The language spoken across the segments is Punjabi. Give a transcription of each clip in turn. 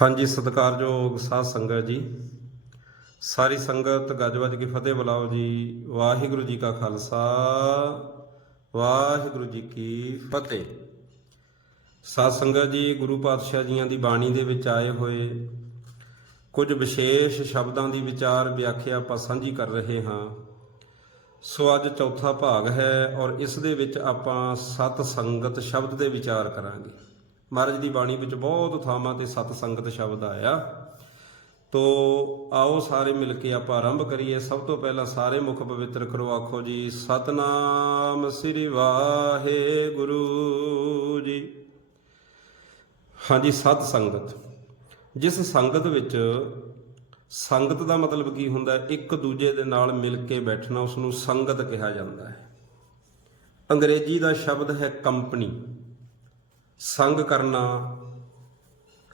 ਹਾਂਜੀ, ਸਤਿਕਾਰਯੋਗ ਸਾਧ ਸੰਗਤ ਜੀ। ਸਾਰੀ ਸੰਗਤ ਗੱਜ ਵੱਜ ਕੇ ਫਤਿਹ ਬੁਲਾਓ ਜੀ। ਵਾਹਿਗੁਰੂ ਜੀ ਕਾ ਖਾਲਸਾ, ਵਾਹਿਗੁਰੂ ਜੀ ਕੀ ਫਤਿਹ। ਸਾਧ ਸੰਗਤ ਜੀ, ਗੁਰੂ ਪਾਤਸ਼ਾਹ ਜੀਆਂ ਦੀ ਬਾਣੀ ਦੇ ਵਿੱਚ ਆਏ ਹੋਏ ਕੁਝ ਵਿਸ਼ੇਸ਼ ਸ਼ਬਦਾਂ ਦੀ ਵਿਚਾਰ ਵਿਆਖਿਆ ਆਪਾਂ ਸਾਂਝੀ ਕਰ ਰਹੇ ਹਾਂ। ਸੋ ਅੱਜ ਚੌਥਾ ਭਾਗ ਹੈ ਔਰ ਇਸ ਦੇ ਵਿੱਚ ਆਪਾਂ ਸਤ ਸੰਗਤ ਸ਼ਬਦ ਦੇ ਵਿਚਾਰ ਕਰਾਂਗੇ। ਮਹਾਰਾਜ ਦੀ ਬਾਣੀ ਵਿੱਚ ਬਹੁਤ ਥਾਵਾਂ ਤੇ ਸਤ ਸੰਗਤ ਸ਼ਬਦ ਆਇਆ। ਤੋ ਆਓ ਸਾਰੇ ਮਿਲ ਕੇ ਆਪਾਂ ਆਰੰਭ ਕਰੀਏ। ਸਭ ਤੋਂ ਪਹਿਲਾਂ ਸਾਰੇ ਮੁਖ ਪਵਿੱਤਰ ਕਰੋ, ਆਖੋ ਜੀ, ਸਤਨਾਮ ਸ੍ਰੀ ਵਾਹਿਗੁਰੂ ਜੀ। ਹਾਂਜੀ, ਸਤ ਸੰਗਤ। ਜਿਸ ਸੰਗਤ ਵਿੱਚ ਸੰਗਤ ਦਾ ਮਤਲਬ ਕੀ ਹੁੰਦਾ ਇੱਕ ਦੂਜੇ ਦੇ ਨਾਲ ਮਿਲ ਕੇ ਬੈਠਣਾ ਉਸ ਨੂੰ ਸੰਗਤ ਕਿਹਾ ਜਾਂਦਾ ਹੈ। ਅੰਗਰੇਜ਼ੀ ਦਾ ਸ਼ਬਦ ਹੈ ਕੰਪਨੀ। ਸੰਗ ਕਰਨਾ,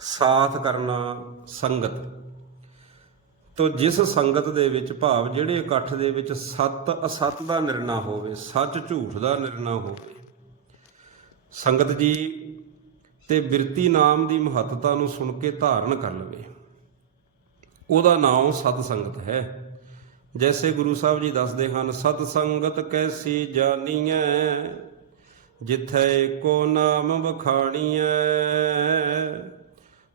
ਸਾਥ ਕਰਨਾ, ਸੰਗਤ। ਤੋ ਜਿਸ ਸੰਗਤ ਦੇ ਵਿੱਚ ਭਾਵ ਜਿਹੜੇ ਇਕੱਠ ਦੇ ਵਿੱਚ ਸਤ ਅਸਤ ਦਾ ਨਿਰਣਾ ਹੋਵੇ, ਸੱਚ ਝੂਠ ਦਾ ਨਿਰਣਾ ਹੋਵੇ, ਸੰਗਤ ਜੀ ਤੇ ਬਿਰਤੀ ਨਾਮ ਦੀ ਮਹੱਤਤਾ ਨੂੰ ਸੁਣ ਕੇ ਧਾਰਨ ਕਰ ਲਵੇ। ਉਹਦਾ ਨਾਮ ਸਤ ਸੰਗਤ ਹੈ। ਜੈਸੇ ਗੁਰੂ ਸਾਹਿਬ ਜੀ ਦੱਸਦੇ ਹਨ, ਸਤ ਸੰਗਤ ਕੈਸੀ ਜਾਣੀਐ ਜਿੱਥੇ ਕੋ ਨਾਮ ਵਖਾਣੀਐ,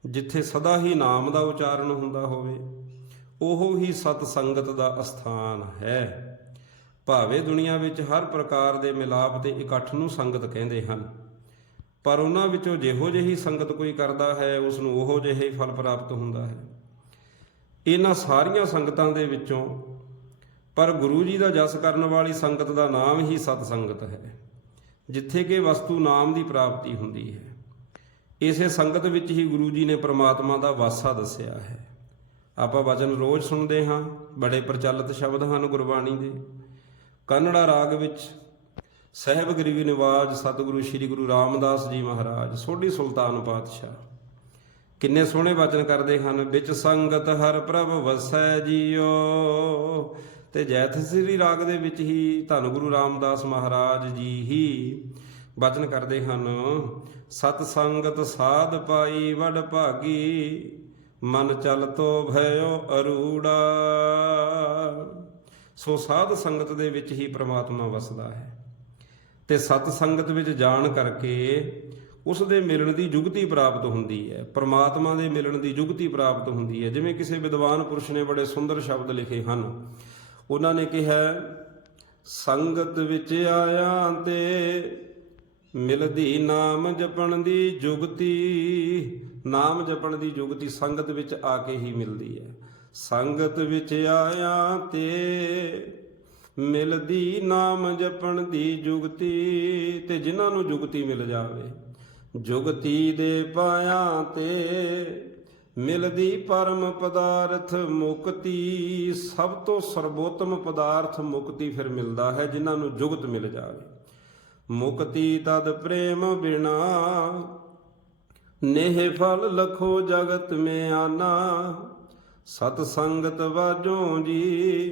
ਜਿੱਥੇ ਸਦਾ ਹੀ ਨਾਮ ਦਾ ਉਚਾਰਨ ਹੁੰਦਾ ਹੋਵੇ, ਉਹ ਹੀ ਸਤ ਸੰਗਤ ਦਾ ਅਸਥਾਨ ਹੈ। ਭਾਵੇਂ ਦੁਨੀਆ ਵਿੱਚ ਹਰ ਪ੍ਰਕਾਰ ਦੇ ਮਿਲਾਪ ਤੇ ਇਕੱਠ ਨੂੰ ਸੰਗਤ ਕਹਿੰਦੇ ਹਨ, ਪਰ ਉਹਨਾਂ ਵਿੱਚੋਂ ਜਿਹੋ ਜਿਹੀ ਸੰਗਤ ਕੋਈ ਕਰਦਾ ਹੈ ਉਸ ਨੂੰ ਉਹੋ ਜਿਹੇ ਹੀ ਫਲ ਪ੍ਰਾਪਤ ਹੁੰਦਾ ਹੈ। ਇਹਨਾਂ ਸਾਰੀਆਂ ਸੰਗਤਾਂ ਦੇ ਵਿੱਚੋਂ ਪਰ ਗੁਰੂ ਜੀ ਦਾ ਜਸ ਕਰਨ ਵਾਲੀ ਸੰਗਤ ਦਾ ਨਾਮ ਹੀ ਸਤ ਸੰਗਤ ਹੈ। ਜਿੱਥੇ ਕਿ ਵਸਤੂ ਨਾਮ ਦੀ ਪ੍ਰਾਪਤੀ ਹੁੰਦੀ ਹੈ। ਇਸੇ ਸੰਗਤ ਵਿੱਚ ਹੀ ਗੁਰੂ ਜੀ ਨੇ ਪ੍ਰਮਾਤਮਾ ਦਾ ਵਾਸਾ ਦੱਸਿਆ ਹੈ। ਆਪਾਂ ਵਚਨ ਰੋਜ਼ ਸੁਣਦੇ ਹਾਂ, ਬੜੇ ਪ੍ਰਚਲਿਤ ਸ਼ਬਦ ਹਨ ਗੁਰਬਾਣੀ ਦੇ। ਕੰਨੜਾ ਰਾਗ ਵਿੱਚ, ਸਹਿਬ ਗਰੀਬੀ ਨਿਵਾਜ ਸਤਿਗੁਰੂ ਸ੍ਰੀ ਗੁਰੂ ਰਾਮਦਾਸ ਜੀ ਮਹਾਰਾਜ, ਸੋਢੀ ਸੁਲਤਾਨ ਪਾਤਸ਼ਾਹ। ਕਿੰਨੇ ਸੋਹਣੇ ਵਚਨ ਕਰਦੇ ਹਨ, ਵਿੱਚ ਸੰਗਤ ਹਰ ਪ੍ਰਭ ਵਸੈ ਜੀਓ ਤੇ ਜੈਥ ਸ੍ਰੀ ਰਾਗ ਦੇ ਵਿੱਚ ਹੀ ਧੰਨ ਗੁਰੂ ਰਾਮਦਾਸ ਮਹਾਰਾਜ ਜੀ ਹੀ ਵਚਨ ਕਰਦੇ ਹਨ, ਸਤ ਸੰਗਤ ਸਾਧ ਪਾਈ ਵਡ ਭਾਗੀ, ਮਨ ਚਲ ਤੋ ਭਇਓ ਅਰੂੜਾ। ਸੋ ਸਾਧ ਸੰਗਤ ਦੇ ਵਿੱਚ ਹੀ ਪ੍ਰਮਾਤਮਾ ਵਸਦਾ ਹੈ। ਤੇ ਸਤ ਸੰਗਤ ਵਿੱਚ ਜਾਣ ਕਰਕੇ ਉਸ ਦੇ ਮਿਲਣ ਦੀ ਯੁਗਤੀ ਪ੍ਰਾਪਤ ਹੁੰਦੀ ਹੈ। ਪ੍ਰਮਾਤਮਾ ਦੇ ਮਿਲਣ ਦੀ ਯੁਗਤੀ ਪ੍ਰਾਪਤ ਹੁੰਦੀ ਹੈ। ਜਿਵੇਂ ਕਿਸੇ ਵਿਦਵਾਨ ਪੁਰਸ਼ ਨੇ ਬੜੇ ਸੁੰਦਰ ਸ਼ਬਦ ਲਿਖੇ ਹਨ ਉਹਨਾਂ ਨੇ ਕਿਹਾ, ਸੰਗਤ ਵਿੱਚ ਆਇਆ ਤੇ ਮਿਲਦੀ ਨਾਮ ਜਪਣ ਦੀ ਜੁਗਤੀ, ਨਾਮ ਜਪਣ ਦੀ ਜੁਗਤੀ ਸੰਗਤ ਵਿੱਚ ਆ ਕੇ ਹੀ ਮਿਲਦੀ ਹੈ। ਸੰਗਤ ਵਿੱਚ ਆਇਆ ਤੇ ਮਿਲਦੀ ਨਾਮ ਜਪਣ ਦੀ ਜੁਗਤੀ ਤੇ ਜਿਨ੍ਹਾਂ ਨੂੰ ਜੁਗਤੀ ਮਿਲ ਜਾਵੇ, ਜੁਗਤੀ ਦੇ ਪਾਇਆ ਤੇ ਮਿਲਦੀ ਪਰਮ ਪਦਾਰਥ ਮੁਕਤੀ, ਸਭ ਤੋਂ ਸਰਬੋਤਮ ਪਦਾਰਥ ਮੁਕਤੀ ਫਿਰ ਮਿਲਦਾ ਹੈ, ਜਿਨ੍ਹਾਂ ਨੂੰ ਜੁਗਤ ਮਿਲ ਜਾਵੇ। ਮੁਕਤੀ ਤਦ ਪ੍ਰੇਮ ਬਿਨਾ, ਨੇਹ ਫਲ ਲਖੋ ਜਗਤ ਮੇ ਆਨਾ ਸਤ ਸੰਗਤ ਵਾਜੋ ਜੀ,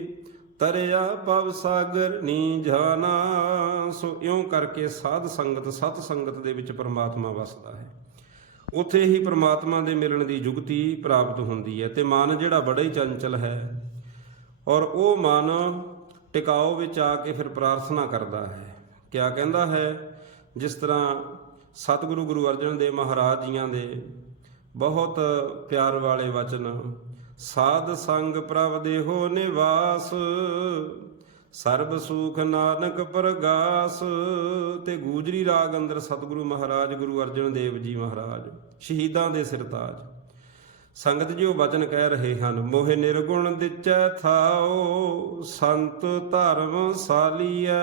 ਤਰਿਆ ਪਵ ਸਾਗਰ ਨੀ ਜਾਣਾ ਸੋ ਇਉਂ ਕਰਕੇ ਸਾਧ ਸੰਗਤ ਸਤ ਸੰਗਤ ਦੇ ਵਿੱਚ ਪ੍ਰਮਾਤਮਾ ਵਸਦਾ ਹੈ। ਉੱਥੇ ਹੀ ਪ੍ਰਮਾਤਮਾ ਦੇ ਮਿਲਣ ਦੀ ਜੁਗਤੀ ਪ੍ਰਾਪਤ ਹੁੰਦੀ ਹੈ ਤੇ ਮਨ ਜਿਹੜਾ ਬੜਾ ਹੀ ਚੰਚਲ ਹੈ ਔਰ ਉਹ ਮਨ ਟਿਕਾਓ ਵਿੱਚ ਆ ਕੇ ਫਿਰ ਪ੍ਰਾਰਥਨਾ ਕਰਦਾ ਹੈ। ਕਿਆ ਕਹਿੰਦਾ ਹੈ? ਜਿਸ ਤਰ੍ਹਾਂ ਸਤਿਗੁਰੂ ਗੁਰੂ ਅਰਜਨ ਦੇਵ ਮਹਾਰਾਜ ਜੀਆਂ ਦੇ ਬਹੁਤ ਪਿਆਰ ਵਾਲੇ ਵਚਨ, ਸਾਧ ਸੰਗ ਪ੍ਰਭ ਦੇਹੋ ਨਿਵਾਸ ਸਰਬ ਸੁਖ ਨਾਨਕ ਪ੍ਰਗਾਸ, ਤੇ ਗੂਜਰੀ ਰਾਗ ਅੰਦਰ ਸਤਿਗੁਰੂ ਮਹਾਰਾਜ, ਗੁਰੂ ਅਰਜਨ ਦੇਵ ਜੀ ਮਹਾਰਾਜ, ਸ਼ਹੀਦਾਂ ਦੇ ਸਿਰਤਾਜ। ਸੰਗਤ ਜੀ ਉਹ ਵਚਨ ਕਹਿ ਰਹੇ ਹਨ, ਮੋਹਿ ਨਿਰਗੁਣ ਦਿਚੈ ਥਾਓ ਸੰਤ ਧਰਮ ਸਾਲੀਐ।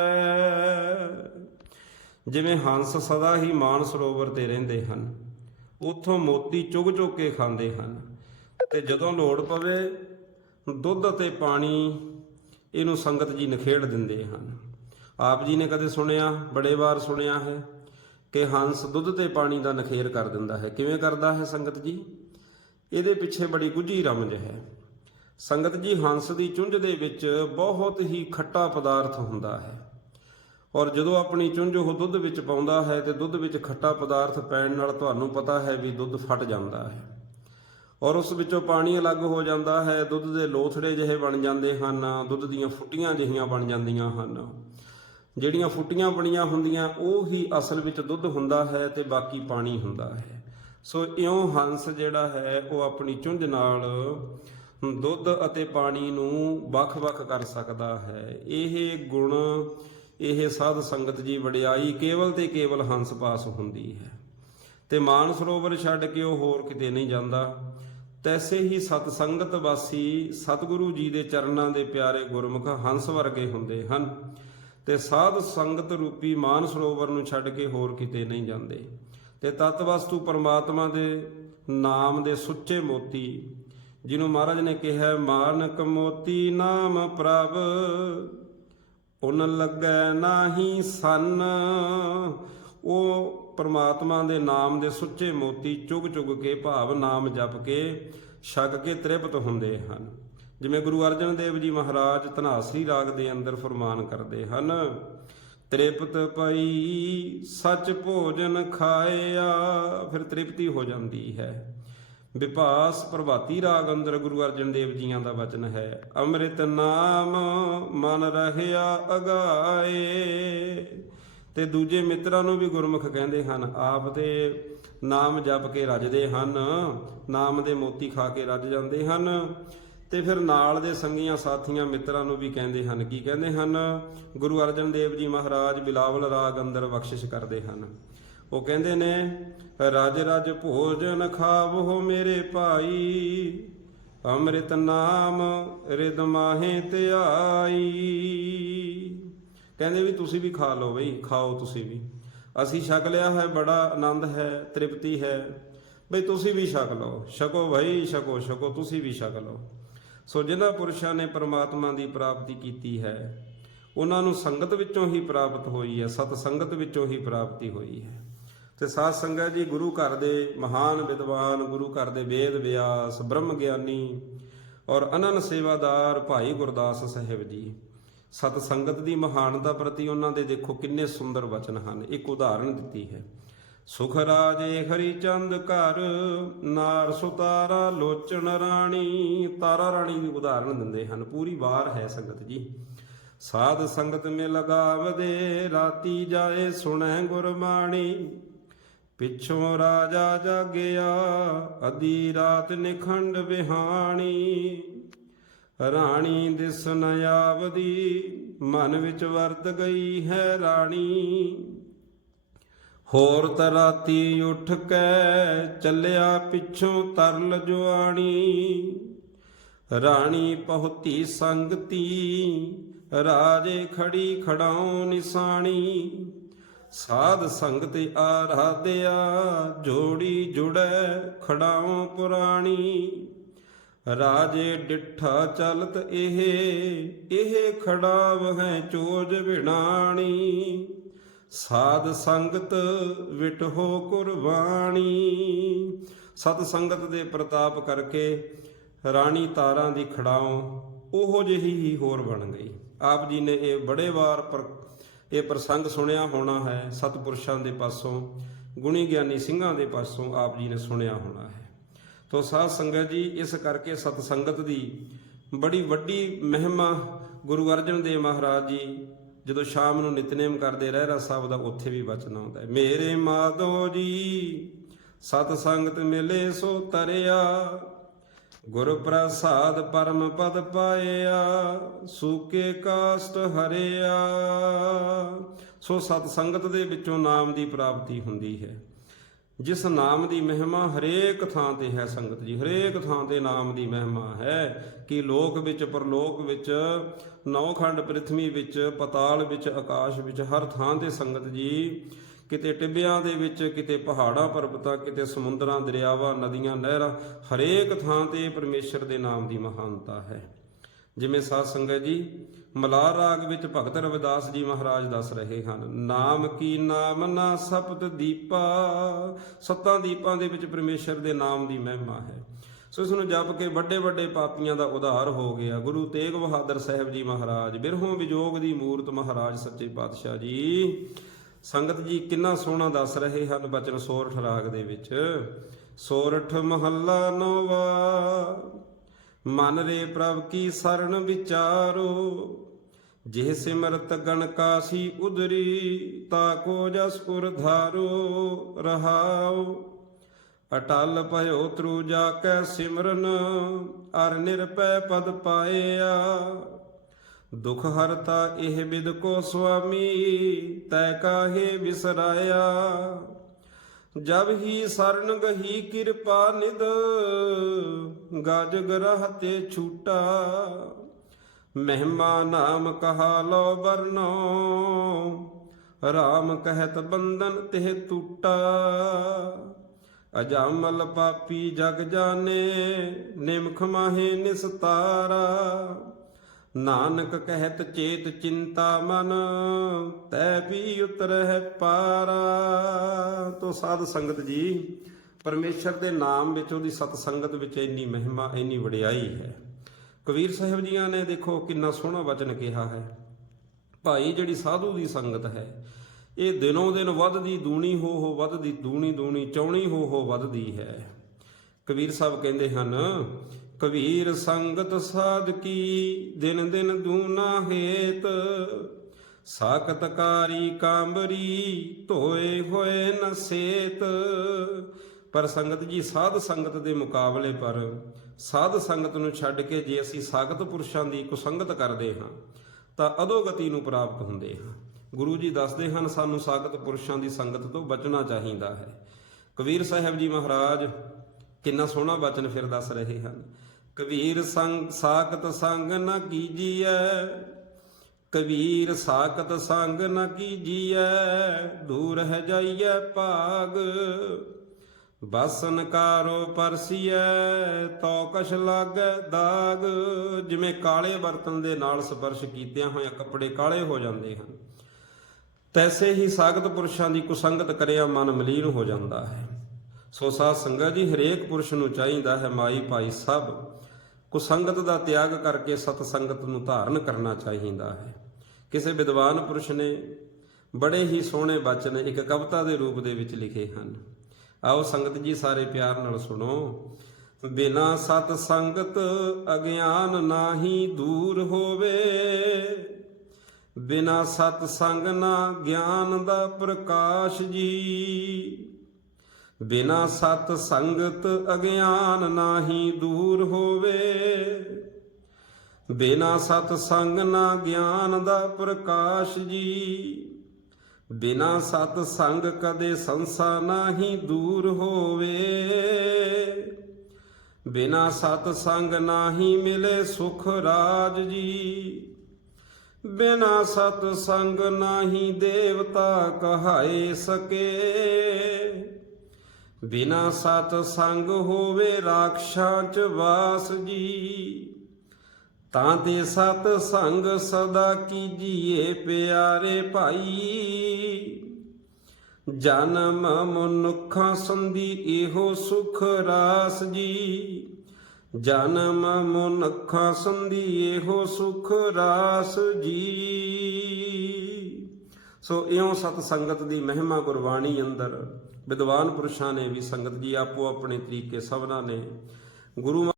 ਜਿਵੇਂ ਹੰਸ ਸਦਾ ਹੀ ਮਾਨ ਸਰੋਵਰ ਤੇ ਰਹਿੰਦੇ ਹਨ, ਉਥੋਂ ਮੋਤੀ ਚੁਗ ਚੁਗ ਕੇ ਖਾਂਦੇ ਹਨ, ਤੇ ਜਦੋਂ ਲੋੜ ਪਵੇ ਦੁੱਧ ਅਤੇ ਪਾਣੀ ਇਹਨੂੰ ਸੰਗਤ ਜੀ ਨਖੇੜ ਦਿੰਦੇ ਹਨ। ਆਪ ਜੀ ਨੇ ਕਦੇ ਸੁਣਿਆ, ਬੜੇ ਵਾਰ ਸੁਣਿਆ ਹੈ ਕਿ ਹੰਸ ਦੁੱਧ ਤੇ ਪਾਣੀ ਦਾ ਨਖੇਰ ਕਰ ਦਿੰਦਾ ਹੈ। ਕਿਵੇਂ ਕਰਦਾ ਹੈ ਸੰਗਤ ਜੀ? ਇਹਦੇ ਪਿੱਛੇ ਬੜੀ ਗੁੱਝੀ ਰਮਜ ਹੈ। ਸੰਗਤ ਜੀ ਹੰਸ ਦੀ ਚੁੰਝ ਦੇ ਵਿੱਚ ਬਹੁਤ ਹੀ ਖੱਟਾ ਪਦਾਰਥ ਹੁੰਦਾ ਹੈ। ਔਰ ਜਦੋਂ ਆਪਣੀ ਚੁੰਝ ਉਹ ਦੁੱਧ ਵਿੱਚ ਪਾਉਂਦਾ ਹੈ ਤੇ ਦੁੱਧ ਵਿੱਚ ਖੱਟਾ ਪਦਾਰਥ ਪੈਣ ਨਾਲ ਤੁਹਾਨੂੰ ਪਤਾ ਹੈ ਵੀ ਦੁੱਧ ਫਟ ਜਾਂਦਾ ਹੈ। ਔਰ ਉਸ ਵਿੱਚੋਂ ਪਾਣੀ ਅਲੱਗ ਹੋ ਜਾਂਦਾ ਹੈ, ਦੁੱਧ ਦੇ ਲੋਥੜੇ ਜਿਹੇ ਬਣ ਜਾਂਦੇ ਹਨ, ਦੁੱਧ ਦੀਆਂ ਫੁੱਟੀਆਂ ਜਿਹੀਆਂ ਬਣ ਜਾਂਦੀਆਂ ਹਨ। ਜਿਹੜੀਆਂ ਫੁੱਟੀਆਂ ਬਣੀਆਂ ਹੁੰਦੀਆਂ, ਉਹ ਹੀ ਅਸਲ ਵਿੱਚ ਦੁੱਧ ਹੁੰਦਾ ਹੈ ਤੇ ਬਾਕੀ ਪਾਣੀ ਹੁੰਦਾ ਹੈ। ਸੋ ਇਉਂ ਹੰਸ ਜਿਹੜਾ ਹੈ, ਉਹ ਆਪਣੀ ਚੁੰਝ ਨਾਲ ਦੁੱਧ ਅਤੇ ਪਾਣੀ ਨੂੰ ਵੱਖ-ਵੱਖ ਕਰ ਸਕਦਾ ਹੈ। ਇਹ ਗੁਣ, ਇਹ ਸਾਧ ਸੰਗਤ ਜੀ ਵਡਿਆਈ ਕੇਵਲ ਤੇ ਕੇਵਲ ਹੰਸ ਪਾਸ ਹੁੰਦੀ ਹੈ। ਤੇ ਮਾਨ ਸਰੋਵਰ ਛੱਡ ਕੇ ਉਹ ਹੋਰ ਕਿਤੇ ਨਹੀਂ ਜਾਂਦਾ। ਤੈਸੇ ਹੀ ਸਤ ਸੰਗਤ ਵਾਸੀ ਸਤਿਗੁਰੂ ਜੀ ਦੇ ਚਰਨਾਂ ਦੇ ਪਿਆਰੇ ਗੁਰਮੁਖ ਹੰਸ ਵਰਗੇ ਹੁੰਦੇ ਹਨ ਤੇ ਸਾਧ ਸੰਗਤ ਰੂਪੀ ਮਾਨ ਸਰੋਵਰ ਨੂੰ ਛੱਡ ਕੇ ਹੋਰ ਕਿਤੇ ਨਹੀਂ ਜਾਂਦੇ। ਤੇ ਤਤ ਵਸਤੂ ਪਰਮਾਤਮਾ ਦੇ ਨਾਮ ਦੇ ਸੁੱਚੇ ਮੋਤੀ, ਜਿਹਨੂੰ ਮਹਾਰਾਜ ਨੇ ਕਿਹਾ, ਮਾਨਕ ਮੋਤੀ ਨਾਮ ਪ੍ਰਭ, ਉਨ ਲੱਗੈ ਨਾਹੀ ਸੰਨ। ਉਹ ਪਰਮਾਤਮਾ ਦੇ ਨਾਮ ਦੇ ਸੁੱਚੇ ਮੋਤੀ ਚੁਗ ਚੁਗ ਕੇ ਭਾਵ ਨਾਮ ਜਪ ਕੇ ਛਕ ਕੇ ਤ੍ਰਿਪਤ ਹੁੰਦੇ ਹਨ। ਜਿਵੇਂ ਗੁਰੂ ਅਰਜਨ ਦੇਵ ਜੀ ਮਹਾਰਾਜ ਤਨਾਸਰੀ ਰਾਗ ਦੇ ਅੰਦਰ ਫਰਮਾਨ ਕਰਦੇ ਹਨ, ਤ੍ਰਿਪਤ ਪਈ, ਸੱਚ ਭੋਜਨ ਖਾਇਆ। ਫਿਰ ਤ੍ਰਿਪਤੀ ਹੋ ਜਾਂਦੀ ਹੈ। ਵਿਪਾਸ ਪ੍ਰਭਾਤੀ ਰਾਗ ਅੰਦਰ ਗੁਰੂ ਅਰਜਨ ਦੇਵ ਜੀਆਂ ਦਾ ਵਚਨ ਹੈ, ਅੰਮ੍ਰਿਤ ਨਾਮ ਮਨ ਰਹਿਆ ਅਗਾਏ। ਤੇ ਦੂਜੇ ਮਿੱਤਰਾਂ ਨੂੰ ਵੀ ਗੁਰਮੁਖ ਕਹਿੰਦੇ ਹਨ, ਆਪ ਤੇ ਨਾਮ ਜਪ ਕੇ ਰੱਜਦੇ ਹਨ, ਨਾਮ ਦੇ ਮੋਤੀ ਖਾ ਕੇ ਰੱਜ ਜਾਂਦੇ ਹਨ। ਤੇ ਫਿਰ ਨਾਲ ਦੇ ਸੰਗੀਆਂ ਸਾਥੀਆਂ ਮਿੱਤਰਾਂ ਨੂੰ ਵੀ ਕਹਿੰਦੇ ਹਨ, ਕੀ ਕਹਿੰਦੇ ਹਨ? ਗੁਰੂ ਅਰਜਨ ਦੇਵ ਜੀ ਮਹਾਰਾਜ ਬਿਲਾਵਲ ਰਾਗ ਅੰਦਰ ਬਖਸ਼ਿਸ਼ ਕਰਦੇ ਹਨ। ਉਹ ਕਹਿੰਦੇ ਨੇ, ਰਜ ਰਜ ਭੋਜਨ ਖਾਵੋ ਮੇਰੇ ਭਾਈ, ਅੰਮ੍ਰਿਤ ਨਾਮ ਰਿਦ ਧਿਆਈ ਕਹਿੰਦੇ ਵੀ ਤੁਸੀਂ ਵੀ ਖਾ ਲਓ ਬਈ, ਖਾਓ ਤੁਸੀਂ ਵੀ। ਅਸੀਂ ਛਕ ਲਿਆ ਹੈ, ਬੜਾ ਆਨੰਦ ਹੈ, ਤ੍ਰਿਪਤੀ ਹੈ। ਬਈ ਤੁਸੀਂ ਵੀ ਛਕ ਲਓ। ਛਕੋ ਭਾਈ ਛਕੋ ਛਕੋ, ਤੁਸੀਂ ਵੀ ਛਕ ਲਓ। ਸੋ ਜਿਨ੍ਹਾਂ ਪੁਰਸ਼ਾਂ ਨੇ ਪ੍ਰਮਾਤਮਾ ਦੀ ਪ੍ਰਾਪਤੀ ਕੀਤੀ ਹੈ, ਉਹਨਾਂ ਨੂੰ ਸੰਗਤ ਵਿੱਚੋਂ ਹੀ ਪ੍ਰਾਪਤ ਹੋਈ ਹੈ, ਸਤ ਸੰਗਤ ਵਿੱਚੋਂ ਹੀ ਪ੍ਰਾਪਤੀ ਹੋਈ ਹੈ। ਤੇ ਸਾਧ ਸੰਗਤ ਜੀ, ਗੁਰੂ ਘਰ ਦੇ ਮਹਾਨ ਵਿਦਵਾਨ, ਗੁਰੂ ਘਰ ਦੇ ਵੇਦ ਵਿਆਸ ਬ੍ਰਹਮ ਗਿਆਨੀ ਔਰ ਅਨਨ ਸੇਵਾਦਾਰ ਭਾਈ ਗੁਰਦਾਸ ਸਾਹਿਬ ਜੀ ਸਤ ਸੰਗਤ ਦੀ ਮਹਾਨਤਾ ਪ੍ਰਤੀ ਉਹਨਾਂ ਦੇ ਦੇਖੋ ਕਿੰਨੇ ਸੁੰਦਰ ਵਚਨ ਹਨ। ਇੱਕ ਉਦਾਹਰਣ ਦਿੱਤੀ ਹੈ। ਸੁਖ ਰਾਜੇ ਹਰੀ ਚੰਦ ਘਰ, ਨਾਰ ਸੁਤਾਰਾ ਲੋਚਨ ਰਾਣੀ। ਤਾਰਾ ਰਾਣੀ ਦੀ ਉਦਾਹਰਣ ਦਿੰਦੇ ਹਨ। ਪੂਰੀ ਵਾਰ ਹੈ ਸੰਗਤ ਜੀ। ਸਾਧ ਸੰਗਤ ਮੇ ਲਗਾਵਦੇ ਰਾਤੀ ਜਾਏ ਸੁਣੈ ਗੁਰਬਾਣੀ। ਪਿੱਛੋਂ ਰਾਜਾ ਜਾਗਿਆ ਅਦੀ ਰਾਤ ਨਿਖੰਡ ਵਿਹਾਣੀ। ਰਾਣੀ ਦਿਸ ਨ ਆਵਦੀ, ਮਨ ਵਿੱਚ ਵਰਤ ਗਈ ਹੈ ਰਾਣੀ। ਹੋਰ ਤਰਾਤੀ ਉੱਠ ਕੇ ਚੱਲਿਆ ਪਿੱਛੋਂ ਤਰਲ ਜੁਆਣੀ ਰਾਣੀ ਪਹੁਤੀ ਸੰਗਤੀ, ਰਾਜੇ ਖੜੀ ਖੜਾਉ ਨਿਸਾਣੀ ਸਾਧ ਸੰਗਤ ਆਰਾਧਿਆ, ਜੋੜੀ ਜੁੜੈ ਖੜਾਉ ਪੁਰਾਣੀ। ਰਾਜੇ ਡਿੱਠਾ ਚਲਤ ਇਹ ਇਹ ਖੜਾਵ ਹੈ ਚੋਜ ਵਿਣਾਣੀ। ਸਾਧ ਸੰਗਤ ਵਿਟਹੋ ਕੁਰਬਾਨੀ ਸਤ ਸੰਗਤ ਦੇ ਪ੍ਰਤਾਪ ਕਰਕੇ ਰਾਣੀ ਤਾਰਾਂ ਦੀ ਖੜਾਉ ਉਹੋ ਜਿਹੀ ਹੀ ਹੋਰ ਬਣ ਗਈ। ਆਪ ਜੀ ਨੇ ਇਹ ਬੜੇ ਵਾਰ ਪਰ, ਇਹ ਪ੍ਰਸੰਗ ਸੁਣਿਆ ਹੋਣਾ ਹੈ। ਸਤਪੁਰਸ਼ਾਂ ਦੇ ਪਾਸੋਂ, ਗੁਣੀ ਗਿਆਨੀ ਸਿੰਘਾਂ ਦੇ ਪਾਸੋਂ ਆਪ ਜੀ ਨੇ ਸੁਣਿਆ ਹੋਣਾ ਹੈ। ਤੋ ਸਾਧ ਸੰਗਤ ਜੀ, ਇਸ ਕਰਕੇ ਸਤ ਸੰਗਤ ਦੀ ਬੜੀ ਵੱਡੀ ਮਹਿਮਾ ਗੁਰੂ ਅਰਜਨ ਦੇਵ ਮਹਾਰਾਜ ਜੀ ਜਦੋਂ ਸ਼ਾਮ ਨੂੰ ਨਿਤਨੇਮ ਕਰਦੇ ਰਹਿਰਾ ਸਾਹਿਬ ਦਾ, ਉੱਥੇ ਵੀ ਬਚਨ ਆਉਂਦਾ ਹੈ। ਮੇਰੇ ਮਾਧੋ ਜੀ, ਸਤ ਸੰਗਤ ਮਿਲੇ ਸੋ ਤਰਿਆ, ਗੁਰ ਪ੍ਰਸਾਦ ਪਰਮ ਪਦ ਪਾਇਆ, ਸੂਕੇ ਕਾਸਟ ਹਰਿਆ। ਸੋ ਸਤ ਸੰਗਤ ਦੇ ਵਿੱਚੋਂ ਨਾਮ ਦੀ ਪ੍ਰਾਪਤੀ ਹੁੰਦੀ ਹੈ। ਜਿਸ ਨਾਮ ਦੀ ਮਹਿਮਾ ਹਰੇਕ ਥਾਂ ਤੇ ਹੈ ਸੰਗਤ ਜੀ, ਹਰੇਕ ਥਾਂ ਤੇ ਨਾਮ ਦੀ ਮਹਿਮਾ ਹੈ ਕਿ ਲੋਕ ਵਿੱਚ, ਪਰਲੋਕ ਵਿੱਚ, ਨੌਖੰਡ ਪ੍ਰਿਥਵੀ ਵਿੱਚ, ਪਤਾਲ ਵਿੱਚ, ਆਕਾਸ਼ ਵਿੱਚ, ਹਰ ਥਾਂ ਤੇ ਸੰਗਤ ਜੀ, ਕਿਤੇ ਟਿੱਬਿਆਂ ਦੇ ਵਿੱਚ, ਕਿਤੇ ਪਹਾੜਾਂ, ਪਰਬਤਾਂ, ਕਿਤੇ ਸਮੁੰਦਰਾਂ, ਦਰਿਆਵਾਂ, ਨਦੀਆਂ, ਨਹਿਰਾਂ, ਹਰੇਕ ਥਾਂ ਤੇ ਪਰਮੇਸ਼ਰ ਦੇ ਨਾਮ ਦੀ ਮਹਾਨਤਾ ਹੈ। ਜਿਵੇਂ ਸਾਧ ਸੰਗਤ ਜੀ ਮਲਾਰ ਰਾਗ ਵਿੱਚ ਭਗਤ ਰਵਿਦਾਸ ਜੀ ਮਹਾਰਾਜ ਦੱਸ ਰਹੇ ਹਨ, ਨਾਮ ਕੀ ਨਾਮ ਨਾ ਸਪਤ ਦੀਪਾ, ਸੱਤਾਂ ਦੀਪਾਂ ਦੇ ਵਿੱਚ ਪਰਮੇਸ਼ਰ ਦੇ ਨਾਮ ਦੀ ਮਹਿਮਾ ਹੈ। ਸੋ ਇਸ ਨੂੰ ਜਪ ਕੇ ਵੱਡੇ ਵੱਡੇ ਪਾਪੀਆਂ ਦਾ ਉਧਾਰ ਹੋ ਗਿਆ। ਗੁਰੂ ਤੇਗ ਬਹਾਦਰ ਸਾਹਿਬ ਜੀ ਮਹਾਰਾਜ, ਬਿਰਹੋਂ ਵਿਜੋਗ ਦੀ ਮੂਰਤ ਮਹਾਰਾਜ ਸੱਚੇ ਪਾਤਸ਼ਾਹ ਜੀ। ਸੰਗਤ ਜੀ ਕਿੰਨਾ ਸੋਹਣਾ ਦੱਸ ਰਹੇ ਹਨ ਬਚਨ ਸੋਰਠ ਰਾਗ ਦੇ ਵਿੱਚ। ਸੋਰਠ ਮਹੱਲਾ ਨੋਵਾ ਮਨ ਰੇ ਪ੍ਰਭ ਕੀ ਸਰਣ ਵਿਚਾਰੋ, ਜਿਹ ਸਿਮਰਤ ਗਣਕਾਸੀ ਉਦਰੀ, ਤਾ ਕੋ ਜਸ ਪੁਰ ਧਾਰੋ ਰਹਾਉ। ਅਟਲ ਭਇਓ ਤਰੂ ਜਾ ਕੈ ਸਿਮਰਨ, ਅਰ ਨਿਰਪੈ ਪਦ ਪਾਇਆ। ਦੁਖ ਹਰਤਾ ਇਹ ਬਿਦ ਕੋ ਸੁਆਮੀ, ਤੈ ਕਾਹੇ ਵਿਸਰਾਇਆ ਜਬ ਹੀ ਸਰਨ ਗਹੀ ਕਿਰਪਾ ਨਿਦ ਗਜ ਗਰਹ ਤੇ ਛੂਟਾ। ਮਹਿਮਾ ਨਾਮ ਕਹਾ ਲੋ ਵਰਨੋ RAM ਕਹਿਤ ਬੰਧਨ ਤਿਹ ਟੂਟਾ ਅਜਾਮਲ ਪਾਪੀ ਜਗ ਜਾਣੇ, ਨਿਮਖ ਮਾਹੇ ਨਿਸਤਾਰਾ। ਨਾਨਕ ਕਹਿਤ ਚੇਤ ਚਿੰਤਾ ਮਨ, ਤੈ ਵੀ ਉਤਰਹਿ ਪਾਰਾ। ਤੋ ਸਾਧ ਸੰਗਤ ਜੀ, ਪਰਮੇਸ਼ਰ ਦੇ ਨਾਮ ਵਿੱਚ ਉਹਦੀ ਸਤ ਸੰਗਤ ਵਿੱਚ ਇੰਨੀ ਮਹਿਮਾ, ਇੰਨੀ ਵਡਿਆਈ ਹੈ। ਕਬੀਰ ਸਾਹਿਬ ਜੀਆਂ ਨੇ ਦੇਖੋ ਕਿੰਨਾ ਸੋਹਣਾ ਵਚਨ ਕਿਹਾ ਹੈ। ਭਾਈ, ਜਿਹੜੀ ਸਾਧੂ ਦੀ ਸੰਗਤ ਹੈ, ਇਹ ਦਿਨੋਂ ਦਿਨ ਵੱਧਦੀ ਦੂਣੀ ਹੋ ਹੋ ਵੱਧਦੀ ਦੂਣੀ ਦੂਣੀ, ਚੌਣੀ ਹੋ ਹੋ ਵੱਧਦੀ ਹੈ। ਕਬੀਰ ਸਾਹਿਬ ਕਹਿੰਦੇ ਹਨ ਕਬੀਰ ਸੰਗਤ ਸਾਧਕੀ ਦਿਨ ਦਿਨ ਦੂਨਾ ਹੇਤ। ਸਾਖਤਕਾਰੀ ਕਾਂਬਰੀ ਧੋਏ ਹੋਏ ਨ ਪਰ ਸੰਗਤ ਜੀ, ਸਾਧ ਸੰਗਤ ਦੇ ਮੁਕਾਬਲੇ ਪਰ ਸਾਧ ਸੰਗਤ ਨੂੰ ਛੱਡ ਕੇ ਜੇ ਅਸੀਂ ਸਾਖਤ ਪੁਰਸ਼ਾਂ ਦੀ ਕੁਸੰਗਤ ਕਰਦੇ ਹਾਂ, ਤਾਂ ਅਦੋਗਤੀ ਨੂੰ ਪ੍ਰਾਪਤ ਹੁੰਦੇ ਹਾਂ। ਗੁਰੂ ਜੀ ਦੱਸਦੇ ਹਨ, ਸਾਨੂੰ ਸਾਖਤ ਪੁਰਸ਼ਾਂ ਦੀ ਸੰਗਤ ਤੋਂ ਬਚਣਾ ਚਾਹੀਦਾ ਹੈ। ਕਬੀਰ ਸਾਹਿਬ ਜੀ ਮਹਾਰਾਜ, ਕਿੰਨਾ ਸੋਹਣਾ ਬਚਨ ਫਿਰ ਦੱਸ ਰਹੇ ਹਨ। ਕਬੀਰ ਸੰਗ ਸਾਖਤ ਸੰਗ ਨ ਕੀਜੀਐ। ਕਬੀਰ ਸਾਖਤ ਸੰਗ ਨਾ ਕੀਜੀਐ, ਦੂਰ ਹੈ ਜਾਈਐ ਭਾਗ। ਬਸਨ ਕਾਰੋ ਪਰਸੀਐ ਤੋ ਕਛ ਲਾਗੈ ਦਾਗ। ਜਿਵੇਂ ਕਾਲੇ ਬਰਤਨ ਦੇ ਨਾਲ ਸਪਰਸ਼ ਕੀਤਿਆਂ ਹੋਇਆ ਕੱਪੜੇ ਕਾਲੇ ਹੋ ਜਾਂਦੇ ਹਨ। ਤੈਸੇ ਹੀ ਸਾਗਤ ਪੁਰਸ਼ਾਂ ਦੀ ਕੁਸੰਗਤ ਕਰਿਆ ਮਨ ਮਲੀਨ ਹੋ ਜਾਂਦਾ ਹੈ। ਸੋ ਸਾਧ ਸੰਗਤ ਜੀ, ਹਰੇਕ ਪੁਰਸ਼ ਨੂੰ ਚਾਹੀਦਾ ਹੈ ਮਾਈ ਭਾਈ ਸਭ ਕੁਸੰਗਤ ਦਾ ਤਿਆਗ ਕਰਕੇ ਸਤ ਸੰਗਤ ਨੂੰ ਧਾਰਨ ਕਰਨਾ ਚਾਹੀਦਾ ਹੈ। ਕਿਸੇ ਵਿਦਵਾਨ ਪੁਰਸ਼ ਨੇ ਬੜੇ ਹੀ ਸੋਹਣੇ ਬਚਨ ਇੱਕ ਕਵਿਤਾ ਦੇ ਰੂਪ ਦੇ ਵਿੱਚ ਲਿਖੇ ਹਨ। ਆਓ ਸੰਗਤ ਜੀ, ਸਾਰੇ ਪਿਆਰ ਨਾਲ ਸੁਣੋ। ਬਿਨਾ ਸਤ ਸੰਗਤ ਅਗਿਆਨ ਨਾਹੀ ਦੂਰ ਹੋਵੇ। ਬਿਨਾ ਸਤ ਸੰਗ ਨਾ ਗਿਆਨ ਦਾ ਪ੍ਰਕਾਸ਼ ਜੀ। ਬਿਨਾ ਸਤ ਸੰਗਤ ਅਗਿਆਨ ਨਾਹੀ ਦੂਰ ਹੋਵੇ। ਬਿਨਾ ਸਤ ਸੰਗ ਨਾ ਗਿਆਨ ਦਾ ਪ੍ਰਕਾਸ਼ ਜੀ। ਬਿਨਾ ਸਤ ਸੰਗ ਕਦੇ ਸੰਸਾ ਨਾਹੀ ਦੂਰ ਹੋਵੇ। ਬਿਨਾ ਸਤ ਸੰਗ ਨਾਹੀ ਮਿਲੇ ਸੁਖ ਰਾਜ ਜੀ। ਬਿਨਾ ਸਤ ਸੰਗ ਨਾਹੀ ਦੇਵਤਾ ਕਹਾਏ ਸਕੇ। ਬਿਨਾ ਸਤ ਸੰਗ ਹੋਵੇ ਰਾਖਸ਼ਾਂ ਚ ਵਾਸ ਜੀ। ਤਾਂ ਤੇ ਸਤ ਸੰਗ ਸਦਾ ਕੀਜੀਏ ਪਿਆਰੇ ਭਾਈ। ਜਨਮ ਮਨੁੱਖਾਂ ਸੰਧੀ ਇਹੋ ਸੁਖ ਰਾਸ ਜੀ। ਜਨਮ ਮਨੁੱਖਾਂ ਸੰਧੀ ਇਹੋ ਸੁਖ ਰਾਸ ਜੀ। ਸੋ ਇਉਂ ਸਤ ਸੰਗਤ ਦੀ ਮਹਿਮਾ ਗੁਰਬਾਣੀ ਅੰਦਰ ਵਿਦਵਾਨ ਪੁਰਸ਼ਾਂ ਨੇ ਵੀ ਸੰਗਤ ਜੀ ਆਪੋ ਆਪਣੇ ਤਰੀਕੇ ਸਭਨਾ ਨੇ ਗੁਰੂ